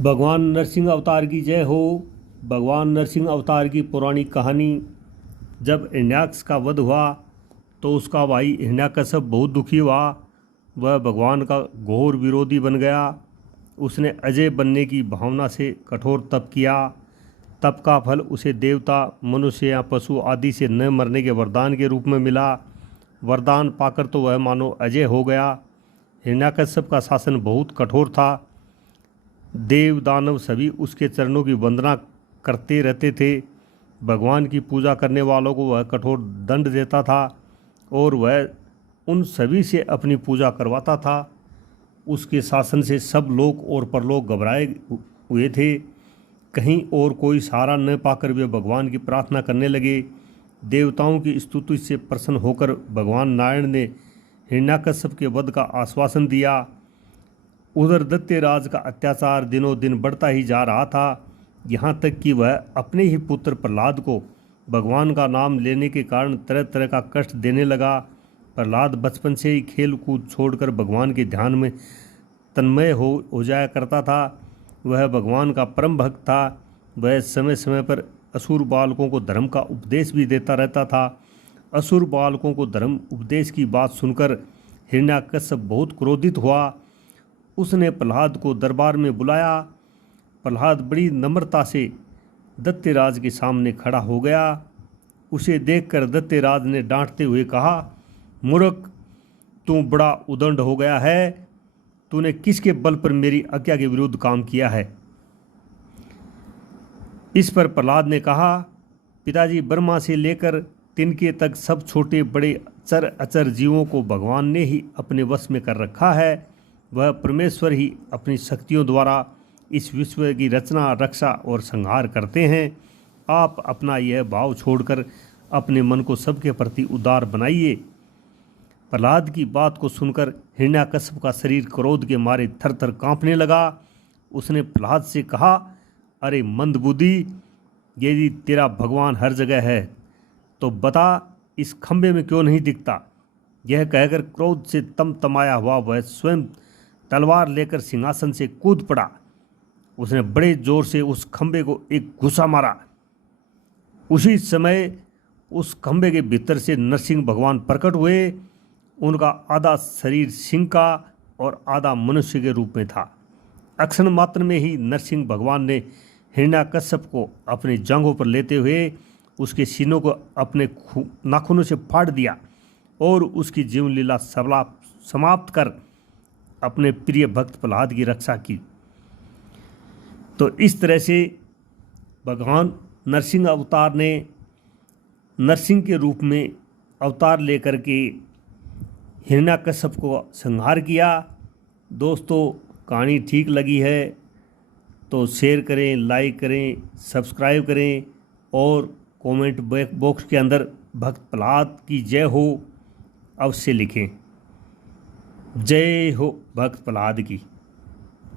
भगवान नरसिंह अवतार की जय हो। भगवान नरसिंह अवतार की पुरानी कहानी। जब हिरण्याक्ष का वध हुआ तो उसका भाई हिरण्याकश्यप बहुत दुखी हुआ। वह भगवान का घोर विरोधी बन गया। उसने अजय बनने की भावना से कठोर तप किया। तप का फल उसे देवता, मनुष्य या पशु आदि से न मरने के वरदान के रूप में मिला। वरदान पाकर तो वह मानो अजय हो गया। हिरण्याकश्यप का शासन बहुत कठोर था। देव दानव सभी उसके चरणों की वंदना करते रहते थे। भगवान की पूजा करने वालों को वह कठोर दंड देता था और वह उन सभी से अपनी पूजा करवाता था। उसके शासन से सब लोक और परलोक घबराए हुए थे। कहीं और कोई सहारा न पाकर वे भगवान की प्रार्थना करने लगे। देवताओं की स्तुति से प्रसन्न होकर भगवान नारायण ने हिरण्याकश्यप के वध का आश्वासन दिया। उधर दैत्यराज का अत्याचार दिनों दिन बढ़ता ही जा रहा था। यहाँ तक कि वह अपने ही पुत्र प्रहलाद को भगवान का नाम लेने के कारण तरह तरह का कष्ट देने लगा। प्रहलाद बचपन से ही खेल कूद छोड़कर भगवान के ध्यान में तन्मय हो जाया करता था। वह भगवान का परम भक्त था। वह समय समय पर असुर बालकों को धर्म का उपदेश भी देता रहता था। असुर बालकों को धर्म उपदेश की बात सुनकर हिरण्याकश्यप बहुत क्रोधित हुआ। उसने प्रहलाद को दरबार में बुलाया। प्रहलाद बड़ी नम्रता से दैत्यराज के सामने खड़ा हो गया। उसे देखकर दैत्यराज ने डांटते हुए कहा, मूर्ख, तू बड़ा उदंड हो गया है। तूने किसके बल पर मेरी आज्ञा के विरुद्ध काम किया है? इस पर प्रहलाद ने कहा, पिताजी, ब्रह्मा से लेकर तिनके तक सब छोटे बड़े चर अचर जीवों को भगवान ने ही अपने वश में कर रखा है। वह परमेश्वर ही अपनी शक्तियों द्वारा इस विश्व की रचना, रक्षा और संहार करते हैं। आप अपना यह भाव छोड़कर अपने मन को सबके प्रति उदार बनाइए। प्रहलाद की बात को सुनकर हिरण्याकश्यप का शरीर क्रोध के मारे थर थर कांपने लगा। उसने प्रहलाद से कहा, अरे मंदबुद्धि, यदि तेरा भगवान हर जगह है तो बता, इस खंबे में क्यों नहीं दिखता? यह कहकर क्रोध से तमतमाया हुआ वह स्वयं तलवार लेकर सिंहासन से कूद पड़ा। उसने बड़े जोर से उस खंबे को एक घुसा मारा। उसी समय उस खंबे के भीतर से नरसिंह भगवान प्रकट हुए। उनका आधा शरीर सिंह का और आधा मनुष्य के रूप में था। अक्षण मात्र में ही नरसिंह भगवान ने हिरण्याकश्यप को अपनी जांघों पर लेते हुए उसके सीनों को अपने नाखूनों से फाड़ दिया और उसकी जीवन लीला समाप्त कर अपने प्रिय भक्त प्रहलाद की रक्षा की। तो इस तरह से भगवान नरसिंह अवतार ने नरसिंह के रूप में अवतार लेकर के हिरण्याकश्यप को संहार किया। दोस्तों, कहानी ठीक लगी है तो शेयर करें, लाइक करें, सब्सक्राइब करें और कमेंट बॉक्स के अंदर भक्त प्रहलाद की जय हो अवश्य लिखें। जय हो भक्त प्रहलाद की।